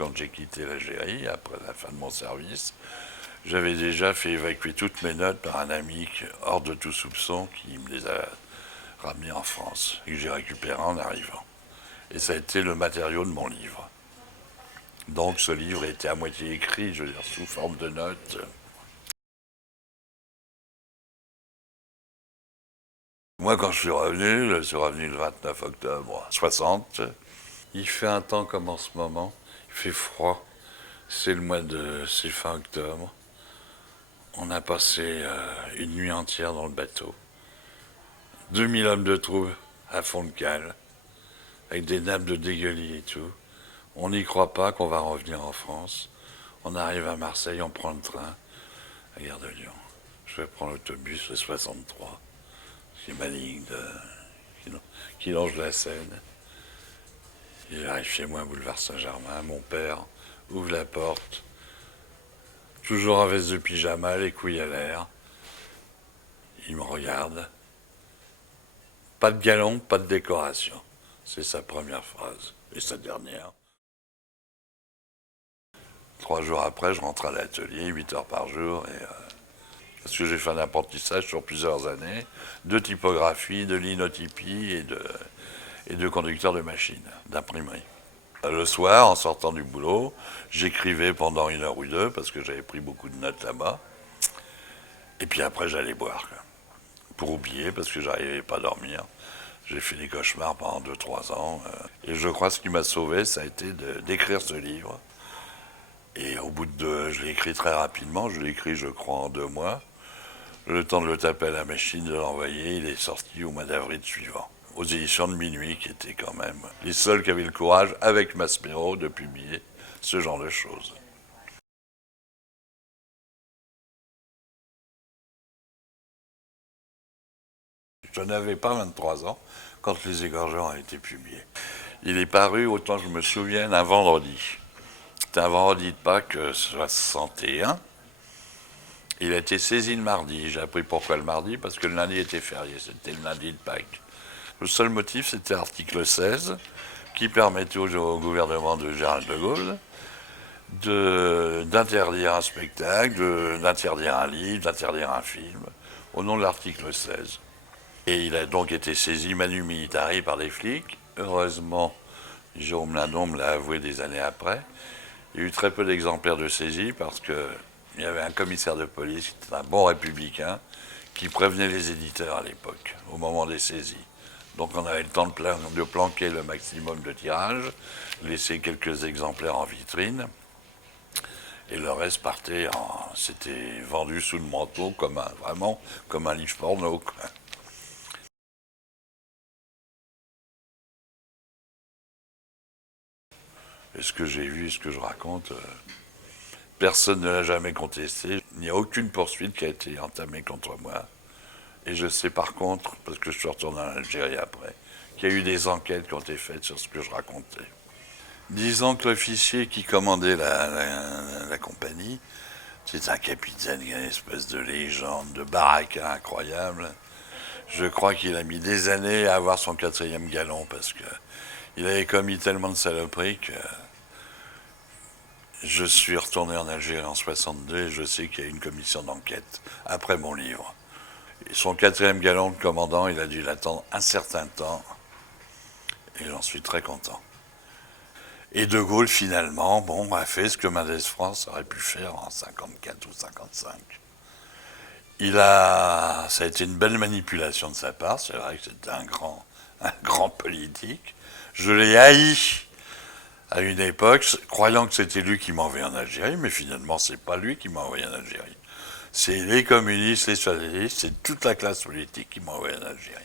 quand j'ai quitté l'Algérie, après la fin de mon service, j'avais déjà fait évacuer toutes mes notes par un ami hors de tout soupçon qui me les a ramenées en France et que j'ai récupéré en arrivant. Et ça a été le matériau de mon livre. Donc ce livre était à moitié écrit, je veux dire, sous forme de notes. Moi, quand je suis revenu le 29 octobre 60. Il fait un temps comme en ce moment. Il fait froid. C'est fin octobre. On a passé une nuit entière dans le bateau. 2000 hommes de troupe à fond de cale, avec des nappes de dégueulis et tout. On n'y croit pas qu'on va revenir en France. On arrive à Marseille, on prend le train à Gare de Lyon. Je vais prendre l'autobus, le 63, qui est ma ligne qui longe la Seine. Il arrive chez moi, boulevard Saint-Germain. Mon père ouvre la porte, toujours en veste de pyjama, les couilles à l'air. Il me regarde. Pas de galon, pas de décoration. C'est sa première phrase. Et sa dernière. 3 jours après, je rentre à l'atelier, 8 heures par jour. Parce que j'ai fait un apprentissage sur plusieurs années de typographie, de linotypie et de conducteur de machine, d'imprimerie. Le soir, en sortant du boulot, j'écrivais pendant 1 heure ou 2 parce que j'avais pris beaucoup de notes là-bas. Et puis après, j'allais boire, quoi, pour oublier parce que j'arrivais pas à dormir. J'ai fait des cauchemars pendant 2-3 ans. Et je crois que ce qui m'a sauvé, ça a été d'écrire ce livre. Et au bout je l'ai écrit très rapidement. Je l'ai écrit, je crois, en 2 mois. Le temps de le taper à la machine, de l'envoyer, il est sorti au mois d'avril suivant. Aux éditions de Minuit, qui étaient quand même les seuls qui avaient le courage, avec Maspero, de publier ce genre de choses. Je n'avais pas 23 ans quand Les Égorgeurs ont été publiés. Il est paru, autant que je me souvienne, un vendredi. C'était un vendredi de Pâques 61. Il a été saisi le mardi. J'ai appris pourquoi le mardi, parce que le lundi était férié. C'était le lundi de Pâques. Le seul motif, c'était l'article 16, qui permettait au gouvernement de Gérald de Gaulle d'interdire un spectacle, d'interdire un livre, d'interdire un film, au nom de l'article 16. Et il a donc été saisi manu militari par les flics. Heureusement, Jérôme Lindon me l'a avoué des années après. Il y a eu très peu d'exemplaires de saisie parce qu'il y avait un commissaire de police qui était un bon républicain qui prévenait les éditeurs à l'époque, au moment des saisies. Donc on avait le temps de planquer le maximum de tirages, laisser quelques exemplaires en vitrine, et le reste partait c'était vendu sous le manteau vraiment comme un livre porno, quoi. Et ce que j'ai vu, ce que je raconte, personne ne l'a jamais contesté. Il n'y a aucune poursuite qui a été entamée contre moi. Et je sais par contre, parce que je suis retourné en Algérie après, qu'il y a eu des enquêtes qui ont été faites sur ce que je racontais. Disons que l'officier qui commandait la compagnie, c'est un capitaine, une espèce de légende, de baraka incroyable. Je crois qu'il a mis des années à avoir son 4e galon parce qu'il avait commis tellement de saloperies que je suis retourné en Algérie en 62 et je sais qu'il y a eu une commission d'enquête après mon livre. Et son 4e galon de commandant, il a dû l'attendre un certain temps et j'en suis très content. Et De Gaulle, finalement, a fait ce que Mendès France aurait pu faire en 54 ou 55. Ça a été une belle manipulation de sa part, c'est vrai que c'était un grand politique. Je l'ai haï à une époque, croyant que c'était lui qui m'a envoyé en Algérie, mais finalement, c'est pas lui qui m'a envoyé en Algérie. C'est les communistes, les socialistes, c'est toute la classe politique qui m'a envoyé en Algérie.